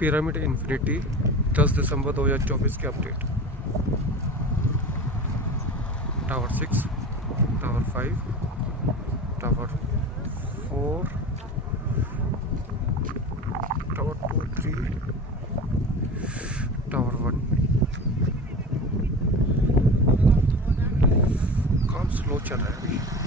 Pyramid infinity 10 दिसंबर 2024 की update. Tower 6, tower 5, tower 4, tower 2, 3, tower 1। काम slow चल रहा है अभी।